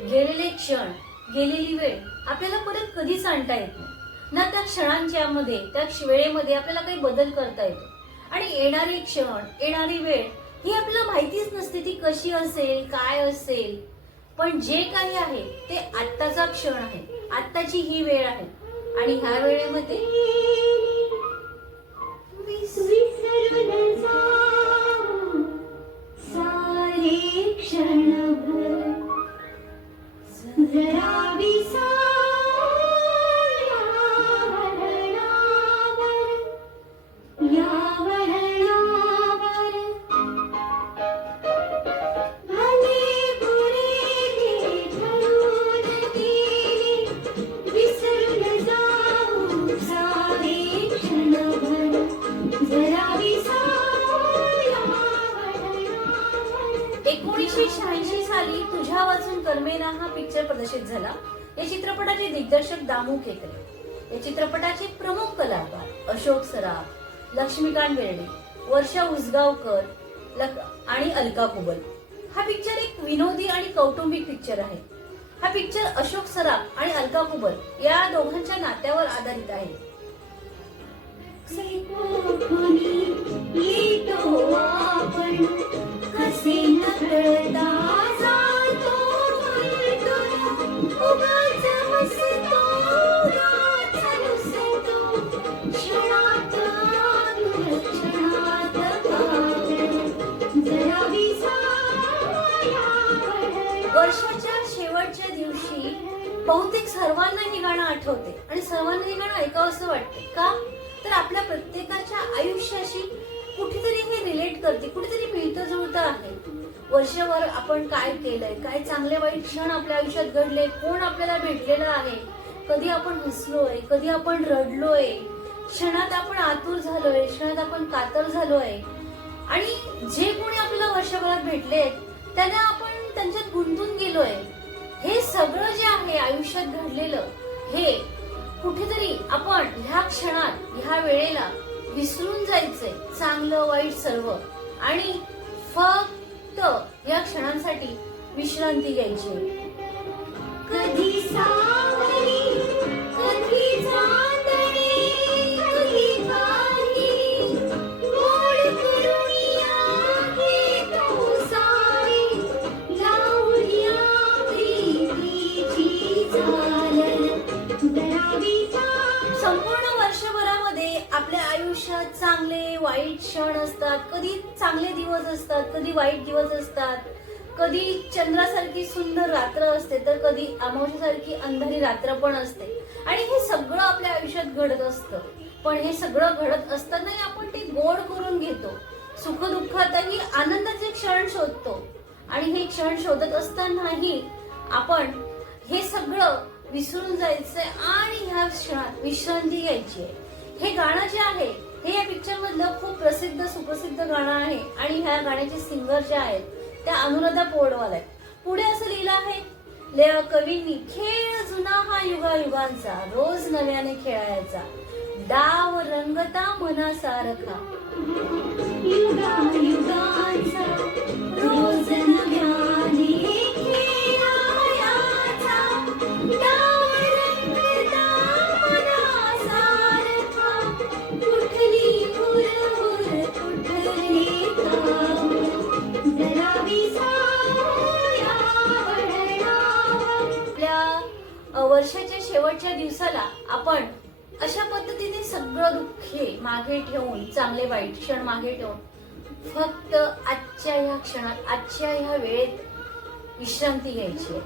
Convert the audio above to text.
गेलेले क्षण, गेलेली वेळ आपल्याला परत कधीच आणता येत नाही ना. त्या क्षणांच्या मध्ये, त्या वेळेमध्ये आपल्याला काही बदल करता येतो. आणि येणारे क्षण, येणारी वेळ ही आपल्याला माहितीच नसते ती कशी असेल, काय असेल. पण जे काही आहे ते आत्ताचा क्षण आहे, आत्ताची ही वेळ आहे. आणि ह्या वेळेमध्ये सारे क्षणभर जरा साली तुझ्या वाचून कर्मेना हा पिक्चर प्रदर्शित झाला. या चित्रपटाचे दिग्दर्शक दामू केकरे. या चित्रपटाचे प्रमुख कलाकार अशोक सराफ, लक्ष्मीकांत बेर्डे, वर्षा उसगावकर आणि अलका कुबल. हा पिक्चर एक विनोदी आणि कौटुंबिक पिक्चर आहे. हा पिक्चर अशोक सराफ आणि अलका कुबल या दोघांच्या नात्यावर आधारित आहे. वर्षाच्या शेवटच्या दिवशी बहुतेक सर्वांना हे गाणं आठवते आणि सर्वांना हे गाणं ऐकावं असं वाटते. का तर आपल्या प्रत्येकाच्या आयुष्याशी कुठेतरी हे रिलेट करते, कुठेतरी मिळतं जुळतं आहे. वर्षभर आपण काय केलंय, काय चांगले वाईट क्षण आपल्या आयुष्यात घडले, कोण आपल्याला भेटलेलं आहे, कधी आपण हसलोय, कधी आपण रडलोय, क्षणात आपण आतुर झालोय, क्षणात आपण कातर झालोय. आणि जे कोणी आपल्याला वर्षभरात भेटले त्यांना आपण त्यांच्यात गुंतून गेलोय. हे सगळं जे आहे आयुष्यात घडलेलं, हे कुठेतरी आपण ह्या क्षणात, ह्या वेळेला विसरून जायचंय, चांगलं वाईट सर्व, आणि फक्त या क्षणांसाठी विश्रांती घ्यायची. कधी सावली, कधी चांदणे, कधी काही गोड करुणिया घेतो सारी, लावूया प्रीतीची चालल दरावीचा. संपूर्ण वर्षभरामध्ये आपल्या आयुष्यात चांगले वाईट क्षण असतात. कधी चांगले दिवस असतात, कधी वाईट दिवस असतात. कधी चंद्रासारखी सुंदर रात्र असते, तर कधी अमावस्येसारखी अंधारी रात्र पण असते. आणि हे सगळं आपल्या आयुष्यात घडत असतं. पण हे सगळं घडत असतानाही आपण ते गोड करून घेतो. सुखदुःखातही आनंदाचे क्षण शोधतो. आणि हे क्षण शोधत असतानाही आपण हे सगळं विसरून जायचंय आणि ह्या क्षणात विश्रांती घ्यायची आहे. हे गाणं जे आहे हे या पिक्चर मधलं खूप प्रसिद्ध सुप्रसिद्ध गाणं आहे. आणि ह्या गाण्याचे सिंगर जे आहेत त्या अनुराधा पौडवाल आहेत. पुढे असं लिहिलं आहे कवींनी, खेळ जुना हा युगायुगांचा, रोज नव्याने खेळायचा, डाव रंगता मनासारखा, युगायुगांचा रोज नव्याने खेळायचा, डाव रंगता मनासारखा, कुठली हुरहुर कुठले काम, वर्षाच्या शेवटच्या दिवसाला आपण अशा पद्धतीने सगळं दुःखे मागे ठेवून, चांगले वाईट क्षण मागे ठेवून फक्त आजच्या ह्या क्षणात, आजच्या ह्या वेळेत विश्रांती घ्यायची.